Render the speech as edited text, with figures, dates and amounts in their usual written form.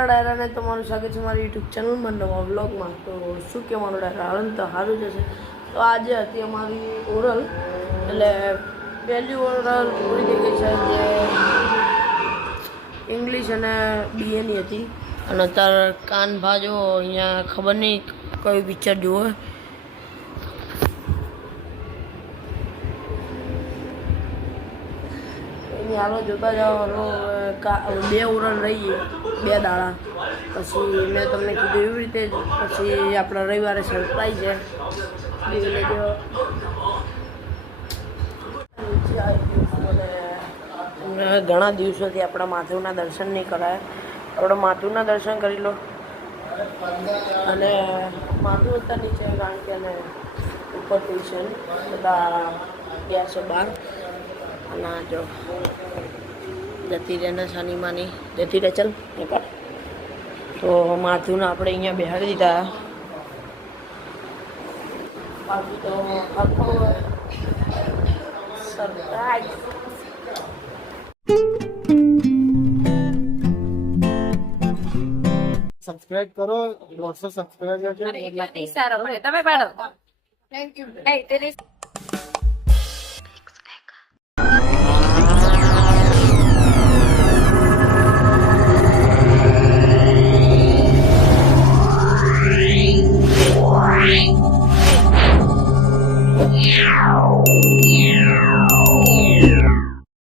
મારા ડાયરાને તમારું સ્વાગત છે મારી યુટ્યુબ ચેનલમાં નવા વ્લોગમાં. તો શું કે મારું ડાયરા હાલ તો સારું જ હશે. તો આજે હતી અમારી ઓરલ, એટલે પહેલી ઓરલ પૂરી થઈ ગઈ છે, જે ઇંગ્લિશ અને બીએની હતી. અને અત્યારે કાન ભાજો અહીંયા ખબર નહીં કયું પિક્ચર જુઓ. હાલો જોતા જાઓ. બે ઓરલ રહી, 2 દાડા પછી મેં તમને કીધું એવી રીતે જ. પછી આપણા રવિવારે સરપ્રાઈઝ છે. ઘણા દિવસોથી આપણા માધવના દર્શન નહીં કરાય. આપણે માધવના દર્શન કરી લો. અને માધવ હતા નીચે, કારણ કે એને ઉપર ટ્યુશન બધા ગયા છે બહાર. અને જો જતી રહે ને શનિમાની જતી રહે. ચાલ એકવાર તો માથુંને આપણે અહીંયા બેહાડી દીધા. બાકી તો સરપ્રાઈઝ. સબસ્ક્રાઇબ કરો, 200 સબસ્ક્રાઇબર છે. સારો તમે પાડો. Thank you.